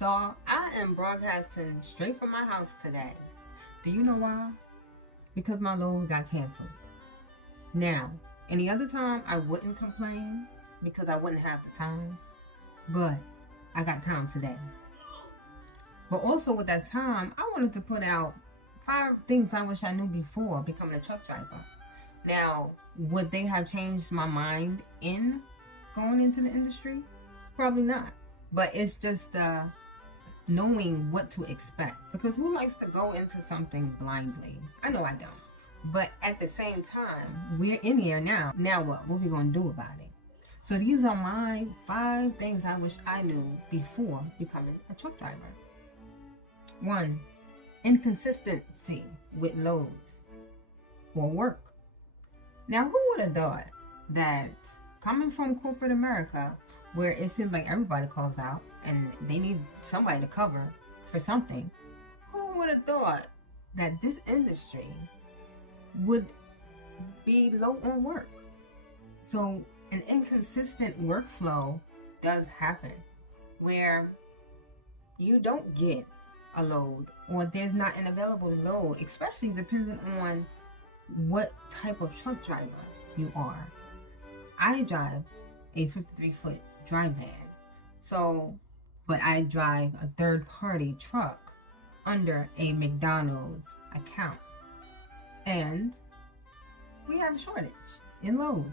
So I am broadcasting straight from my house today. Do you know why? Because my load got canceled. Now, any other time I wouldn't complain because I wouldn't have the time. But I got time today. But also with that time, I wanted to put out 5 things I wish I knew before becoming a truck driver. Now, would they have changed my mind in going into the industry? Probably not. But it's just knowing what to expect. Because who likes to go into something blindly? I know I don't. But at the same time, we're in here now. Now what? What are we going to do about it? So these are my 5 things I wish I knew before becoming a truck driver. 1, inconsistency with loads or work. Now, who would have thought that coming from corporate America, where it seems like everybody calls out and they need somebody to cover for something, who would have thought that this industry would be low on work? So an inconsistent workflow does happen where you don't get a load or there's not an available load, especially depending on what type of truck driver you are. I drive a 53-foot dry van, but I drive a third-party truck under a McDonald's account, and we have a shortage in loads.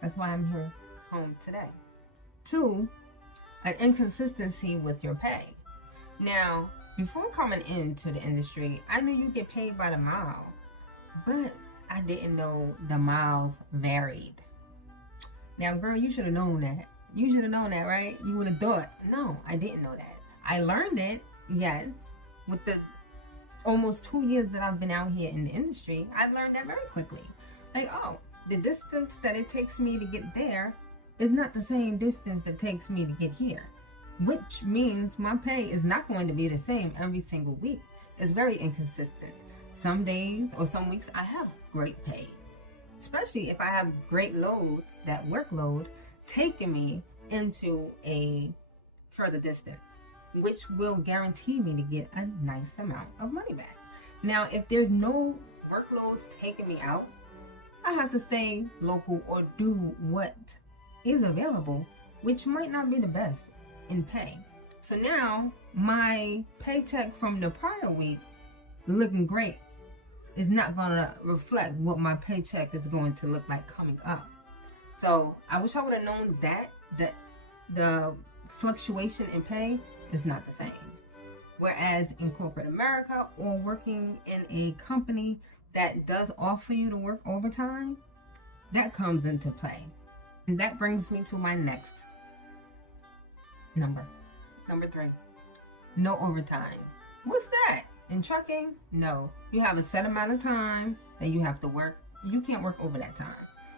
That's why I'm here home today. 2, an inconsistency with your pay. Now, before coming into the industry, I knew you get paid by the mile, but I didn't know the miles varied. Now, girl, you should have known that. You should have known that, right? You would have thought. No, I didn't know that. I learned it, yes, with the almost 2 years that I've been out here in the industry. I've learned that very quickly. Like, oh, the distance that it takes me to get there is not the same distance that takes me to get here, which means my pay is not going to be the same every single week. It's very inconsistent. Some days or some weeks I have great pays, especially if I have great loads, that workload taking me into a further distance, which will guarantee me to get a nice amount of money back. Now, if there's no workloads taking me out, I have to stay local or do what is available, which might not be the best in pay. So now my paycheck from the prior week looking great is not going to reflect what my paycheck is going to look like coming up. So I wish I would have known that the fluctuation in pay is not the same. Whereas in corporate America or working in a company that does offer you to work overtime, that comes into play. And that brings me to my next number 3, no overtime. What's that? In trucking, no. You have a set amount of time that you have to work. You can't work over that time.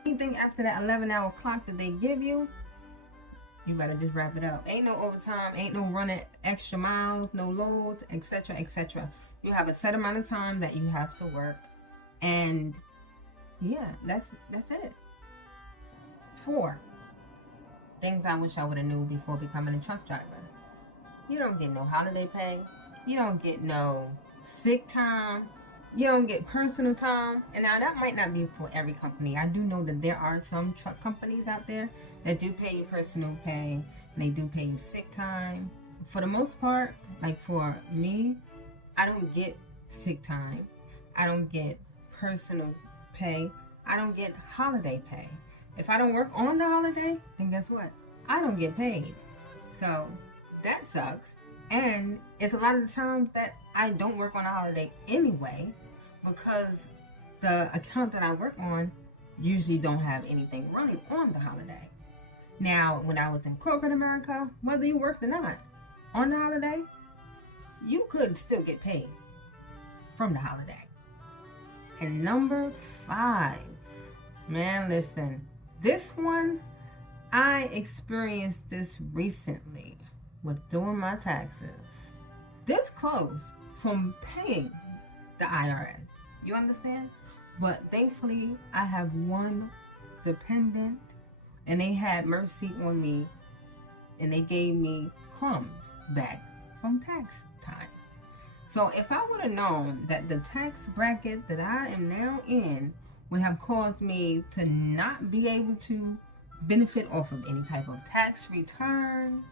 Anything after that 11-hour clock that they give you, you better just wrap it up. Ain't no overtime, ain't no running extra miles, no loads, etc., etc. You have a set amount of time that you have to work, and yeah, that's it. 4, things I wish I would have knew before becoming a truck driver. You don't get no holiday pay. You don't get no sick time. You don't get personal time. And now that might not be for every company. I do know that there are some truck companies out there that do pay you personal pay, and they do pay you sick time. For the most part, like for me, I don't get sick time. I don't get personal pay. I don't get holiday pay. If I don't work on the holiday, then guess what? I don't get paid. So that sucks. And it's a lot of the times that I don't work on a holiday anyway, because the account that I work on usually don't have anything running on the holiday. Now, when I was in corporate America, whether you worked or not on the holiday, you could still get paid from the holiday. And number 5, man, listen, this one, I experienced this recently with doing my taxes. This close from paying the IRS. You understand? But thankfully, I have one dependent, and they had mercy on me, and they gave me crumbs back from tax time. So if I would have known that the tax bracket that I am now in would have caused me to not be able to benefit off of any type of tax return,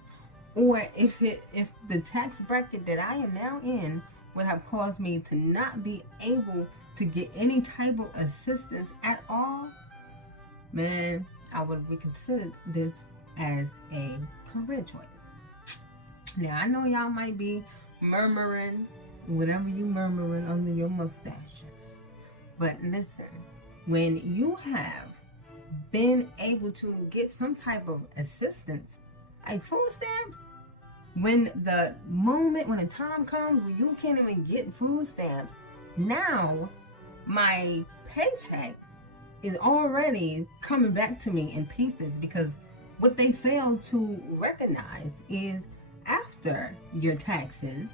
or if the tax bracket that I am now in would have caused me to not be able to get any type of assistance at all, man, I would reconsider this as a career choice. Now, I know y'all might be murmuring whatever you murmuring under your mustaches, but listen, when you have been able to get some type of assistance, like food stamps, when the time comes when you can't even get food stamps, now my paycheck is already coming back to me in pieces, because what they fail to recognize is after your taxes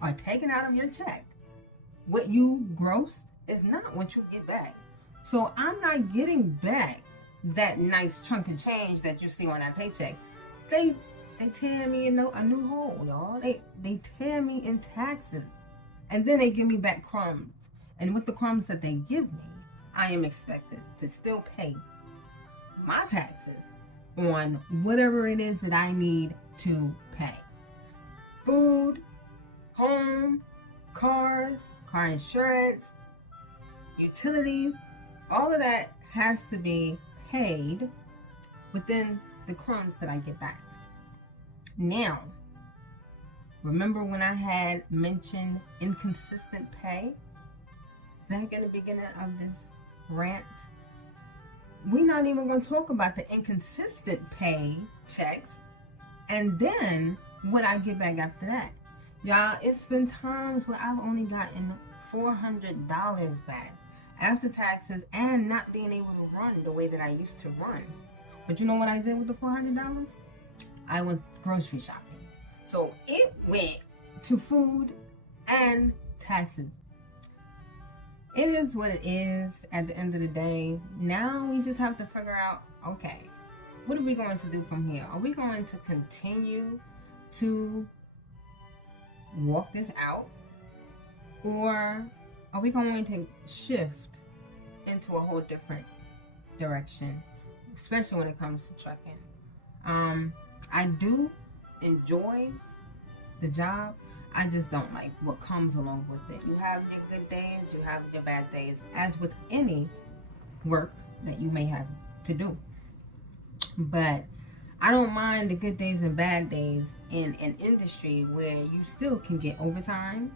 are taken out of your check, what you gross is not what you get back. So I'm not getting back that nice chunk of change that you see on that paycheck. They tear me in a new hole, y'all. They tear me in taxes, and then they give me back crumbs. And with the crumbs that they give me, I am expected to still pay my taxes on whatever it is that I need to pay. Food, home, cars, car insurance, utilities, all of that has to be paid within the crumbs that I get back. Now, remember when I had mentioned inconsistent pay back in the beginning of this rant? We're not even going to talk about the inconsistent pay checks and then what I get back after that. Y'all, it's been times where I've only gotten $400 back after taxes and not being able to run the way that I used to run. But you know what I did with the $400? I went grocery shopping. So it went to food and taxes. It is what it is at the end of the day. Now we just have to figure out, okay, what are we going to do from here? Are we going to continue to walk this out? Or are we going to shift into a whole different direction, especially when it comes to trucking? I do enjoy the job. I just don't like what comes along with it. You have your good days, you have your bad days, as with any work that you may have to do. But I don't mind the good days and bad days in an industry where you still can get overtime,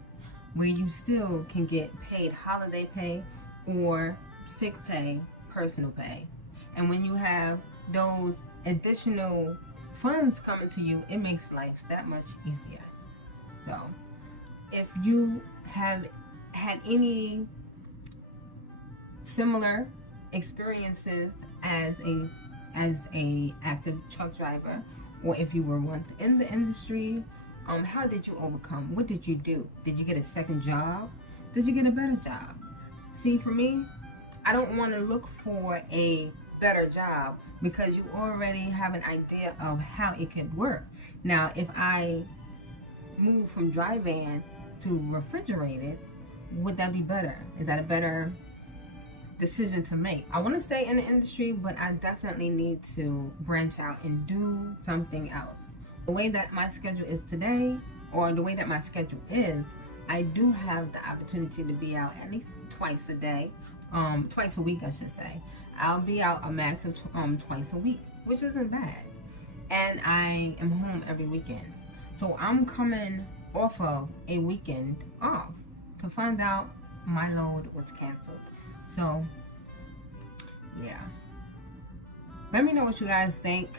where you still can get paid holiday pay or sick pay, personal pay. And when you have those additional funds coming to you, it makes life that much easier. So if you have had any similar experiences as a active truck driver, or if you were once in the industry, how did you overcome? What did you do? Did you get a second job? Did you get a better job? See, for me, I don't want to look for a better job because you already have an idea of how it could work. Now, if I move from dry van to refrigerated, would that be better? Is that a better decision to make? I want to stay in the industry, but I definitely need to branch out and do something else. The way that my schedule is today, or the way that my schedule is, I do have the opportunity to be out at least twice a day, twice a week, I should say. I'll be out a max of twice a week, which isn't bad. And I am home every weekend. So I'm coming off of a weekend off to find out my load was canceled. So, yeah. Let me know what you guys think.